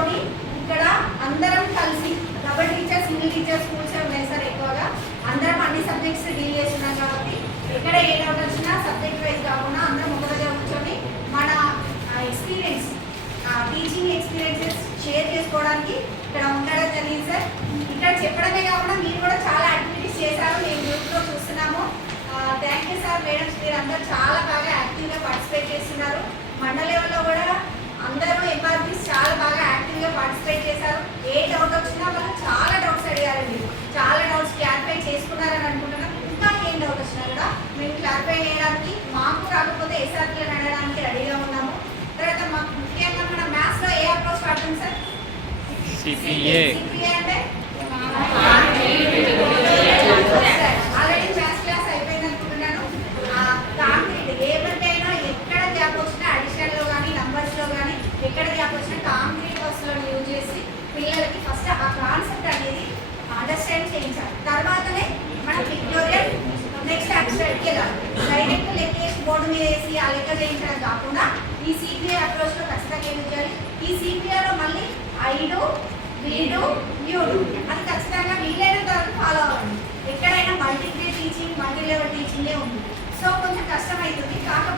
కూర్చొని ఇక్కడ అందరం కలిసి double teacher single teacher schools ఉన్నాయి సార్. ఎక్కువగా అందరం అన్ని సబ్జెక్ట్స్ డీల్ చేస్తున్నాం కాబట్టి ఎక్కడ ఏ డౌట్ వచ్చినా సబ్జెక్ట్ వైజ్ కాకుండా అందరం ఒక దగ్గర కూర్చొని మన ఎక్స్పీరియన్స్ టీచింగ్ ఎక్స్పీరియన్సెస్ షేర్ చేసుకోవడానికి ఇక్కడ ఉండడం జరిగింది సార్. ఇక్కడ చెప్పడమే కాకుండా మీరు కూడా చాలా యాక్టివిటీస్ చేశారు, మేము గ్రూప్లో చూస్తున్నాము. Thank you sir. మేడమ్స్ మీరు అందరూ చాలా బాగా యాక్టివ్గా పార్టిసిపేట్ చేస్తున్నారు. మండల లెవెల్లో కూడా అందరూ ఎంఆర్పీస్ చాలా బాగా యాక్టివ్గా పార్టిసిపేట్ చేశారు. ఏ డౌట్ వచ్చినా వాళ్ళు చాలా డౌట్స్ అడిగారండి. చాలా డౌట్స్ క్లారిఫై చేసుకున్నారని అనుకుంటున్నాం. ఇంకా ఏం డౌట్ వచ్చినా కూడా మేము క్లారిఫై చేయడానికి, మాకు రాకపోతే ఎస్ఆర్టీలను అడగడానికి రెడీగా ఉన్నాము. తర్వాత మాకు ముఖ్యంగా మన మ్యాథ్స్లో ఏ అప్రోచ్ వాడతాం సార్? సిపిఏ అంటే ఆల్రెడీ మ్యాథ్స్ క్లాస్ అయిపోయింది అనుకుంటున్నాను. కాంక్రీట్ ఎవరికైనా ఎక్కడ గ్యాప్ వచ్చినా అడిషనల్లో కానీ నంబర్స్లో కానీ ఎక్కడ గ్యాప్ వచ్చినా కాంక్రీట్ వర్క్స్లో యూజ్ చేసి పిల్లలకి ఫస్ట్ ఆ కాన్సెప్ట్ అనేది అండర్స్టాండ్ చేయించాలి. తర్వాతనే మనం పిక్టోరియల్ నెక్స్ట్ అబ్స్ట్రాక్ట్కి వెళ్ళాలి. డైరెక్ట్ లెక్కేసి బోర్డు మీద వేసి ఆ లెక్క చేయించడం కాకుండా ఈ సిపిఐ అప్రోచ్లో ఖచ్చితంగా ఏం చేయాలి? ఈ సిపిఐలో మళ్ళీ ఐడు వీడు యూడు అది ఖచ్చితంగా వీలైనంత వరకు ఫాలో అవ్వండి. ఎక్కడైనా మల్టీగ్రేడ్ టీచింగ్, మల్టీ లెవెల్ టీచింగే ఉంది. సో కొంచెం కష్టమవుతుంది. కాకపోతే